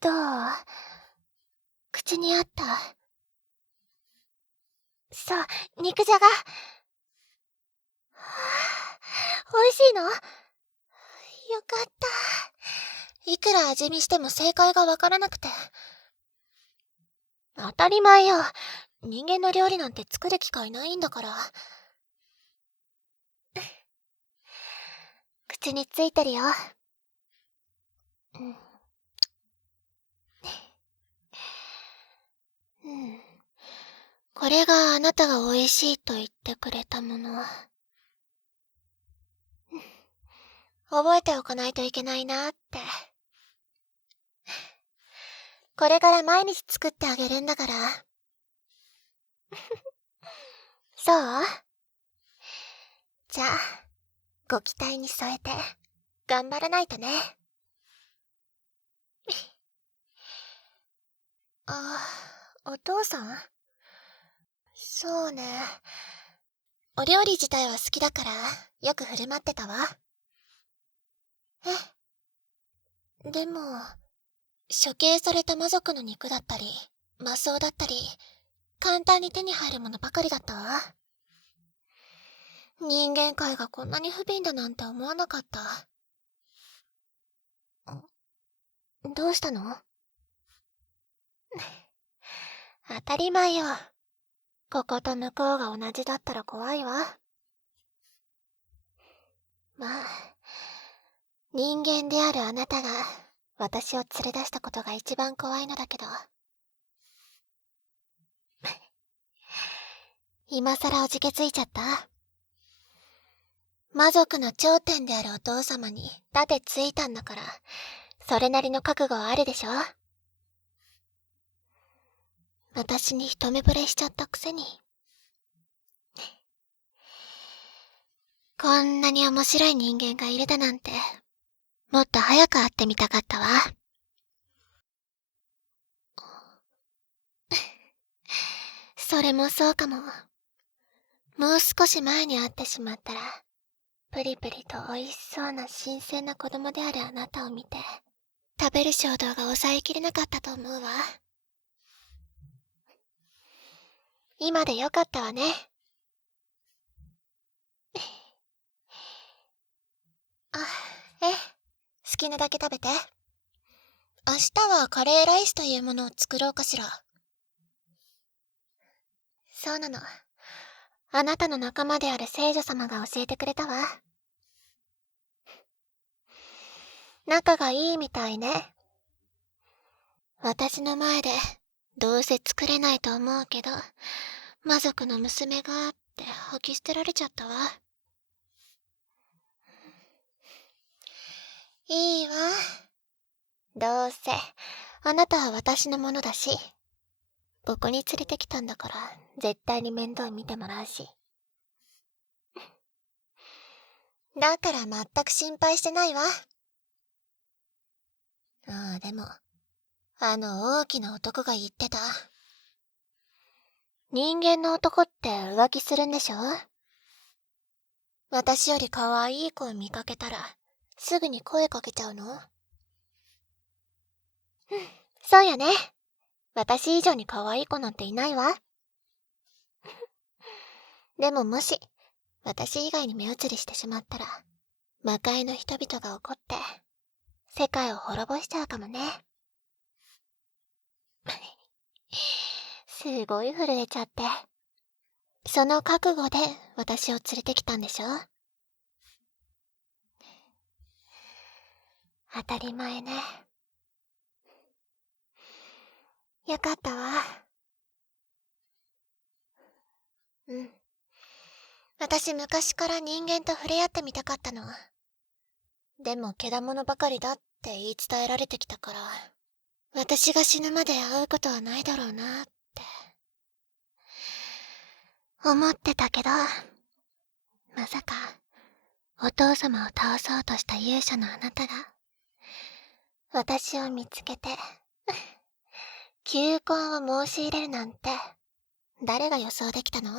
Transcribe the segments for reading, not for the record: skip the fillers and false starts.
どう？口にあった？そう、肉じゃが。美味しいの？よかった。いくら味見しても正解がわからなくて。当たり前よ。人間の料理なんて作る機会ないんだから。口についてるよ。これがあなたが美味しいと言ってくれたもの。覚えておかないといけないなって。これから毎日作ってあげるんだから。そう？じゃあ、ご期待に添えて、頑張らないとね。お父さん？そうね。お料理自体は好きだから、よく振る舞ってたわ。でも、処刑された魔族の肉だったり、魔装だったり、簡単に手に入るものばかりだったわ。人間界がこんなに不憫だなんて思わなかった。どうしたの？当たり前よ。ここと向こうが同じだったら怖いわ。まあ、人間であるあなたが私を連れ出したことが一番怖いのだけど。今さらおじけついちゃった？魔族の頂点であるお父様に盾ついたんだから、それなりの覚悟はあるでしょ？私に一目惚れしちゃったくせに。こんなに面白い人間がいるだなんて、もっと早く会ってみたかったわ。それもそうかも。もう少し前に会ってしまったら、プリプリと美味しそうな新鮮な子供であるあなたを見て、食べる衝動が抑えきれなかったと思うわ。今でよかったわね。好きなだけ食べて。明日はカレーライスというものを作ろうかしら。そうなの。あなたの仲間である聖女様が教えてくれたわ。仲がいいみたいね。私の前で、どうせ作れないと思うけど、魔族の娘がって吐き捨てられちゃったわ。いいわ。どうせ、あなたは私のものだし、ここに連れてきたんだから、絶対に面倒見てもらうし。だから全く心配してないわ。でも、あの大きな男が言ってた。人間の男って浮気するんでしょ？私より可愛い子を見かけたら、すぐに声かけちゃうの？そうよね。私以上に可愛い子なんていないわ。でももし、私以外に目移りしてしまったら、魔界の人々が怒って、世界を滅ぼしちゃうかもね。すごい震えちゃって。その覚悟で私を連れてきたんでしょ？当たり前ね。よかったわ。私昔から人間と触れ合ってみたかったの。でも獣ばかりだって言い伝えられてきたから、私が死ぬまで会うことはないだろうなって思ってたけど、まさかお父様を倒そうとした勇者のあなたが私を見つけて求婚を申し入れるなんて誰が予想できたの？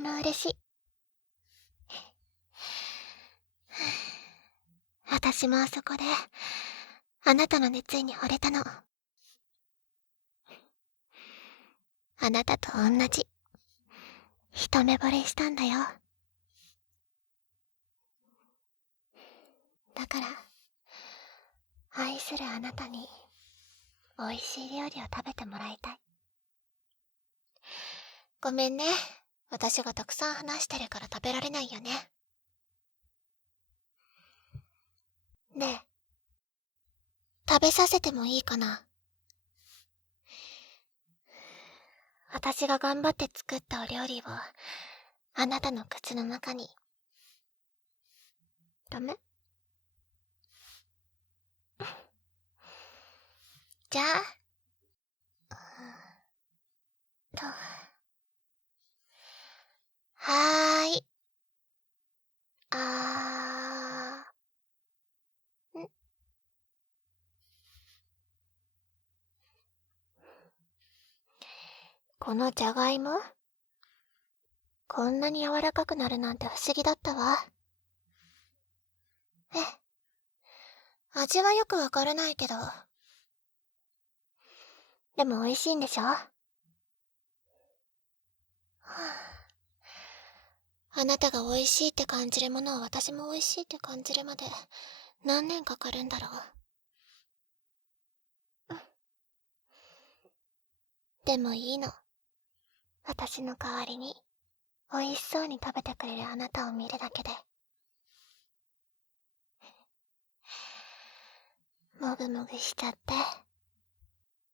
も嬉しい。私もあそこで、あなたの熱意に惚れたの。あなたと同じ。一目惚れしたんだよ。だから、愛するあなたに、美味しい料理を食べてもらいたい。ごめんね。私がたくさん話してるから食べられないよね。ねえ、食べさせてもいいかな。私が頑張って作ったお料理を、あなたの口の中に。ダメ？じゃあ、はーい。このじゃがいも？こんなに柔らかくなるなんて不思議だったわ。味はよくわからないけど。でも美味しいんでしょ？あなたが美味しいって感じるものを私も美味しいって感じるまで何年かかるんだろう。でもいいの。私の代わりに美味しそうに食べてくれるあなたを見るだけで。もぐもぐしちゃって、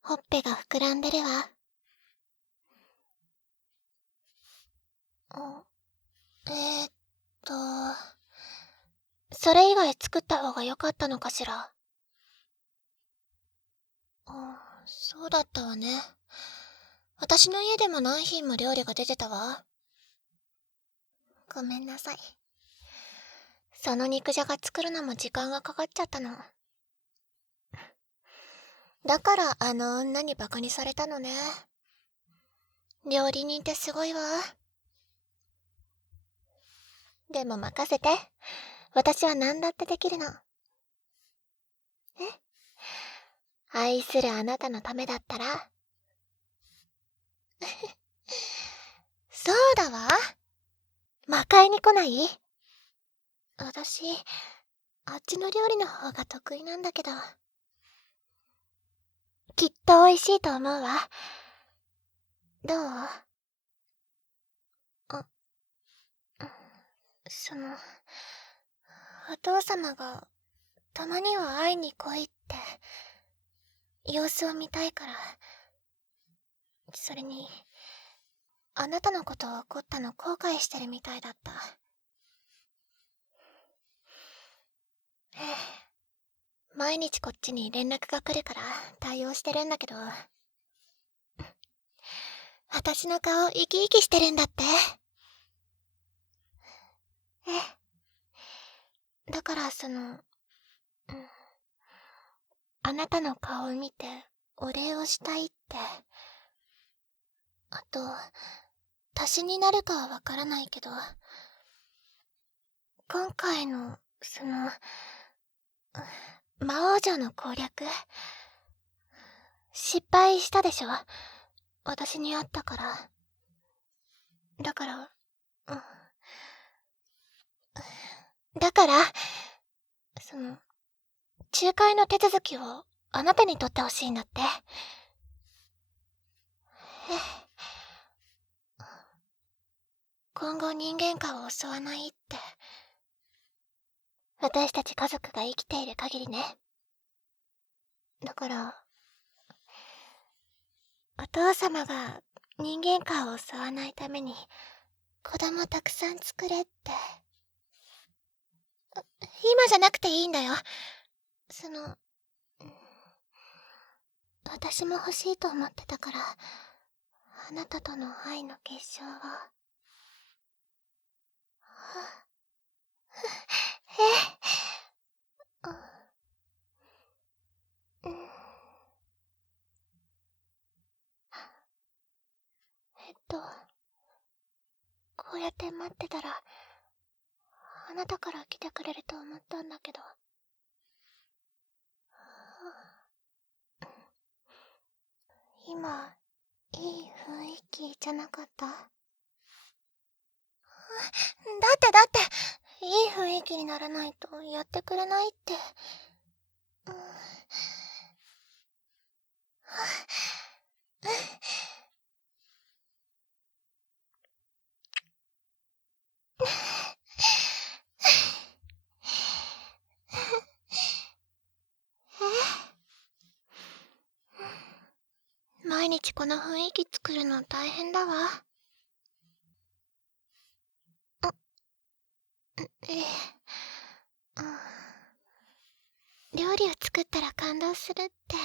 ほっぺが膨らんでるわ。えーっと、それ以外作った方が良かったのかしら。そうだったわね。私の家でも何品も料理が出てたわ。ごめんなさい。その肉じゃが作るのも時間がかかっちゃったの。だからあの女にバカにされたのね。料理人ってすごいわ。でも任せて。私は何だってできるの。愛するあなたのためだったら。そうだわ。魔界に来ない？私、あっちの料理の方が得意なんだけど。きっと美味しいと思うわ。どう？その、お父様が、たまには会いに来いって、様子を見たいから。それに、あなたのことを怒ったの後悔してるみたいだった。毎日こっちに連絡が来るから対応してるんだけど、私の顔生き生きしてるんだって。だからあなたの顔を見てお礼をしたいって。あと、足しになるかはわからないけど、今回の、魔王城の攻略、失敗したでしょ？私に会ったから。だから、だから、仲介の手続きをあなたに取ってほしいんだって。今後人間界を襲わないって。私たち家族が生きている限りね。だから、お父様が人間界を襲わないために子供たくさん作れって。今じゃなくていいんだよ。私も欲しいと思ってたから、あなたとの愛の結晶を。ここうやって待ってたら、あなたから来てくれると思ったんだけど。今、いい雰囲気じゃなかった？だって、いい雰囲気にならないとやってくれないって。毎日この雰囲気作るの大変だわ。ええ。料理を作ったら感動するって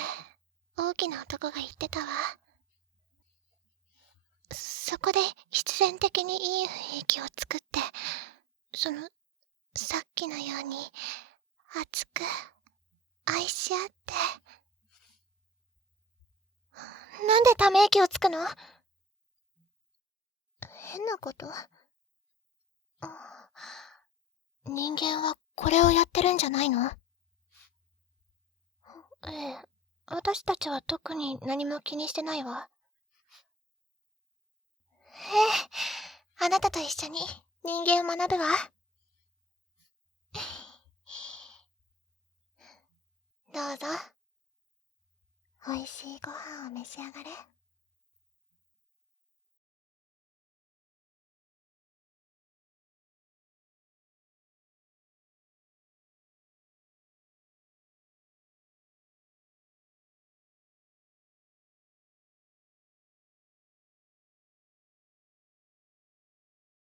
大きな男が言ってたわ。そこで必然的にいい雰囲気を作って、さっきのように熱く愛し合って。なんでため息をつくの？変なこと？人間はこれをやってるんじゃないの？ええ、私たちは特に何も気にしてないわ。あなたと一緒に人間を学ぶわ。どうぞ。美味しいご飯を召し上がれ。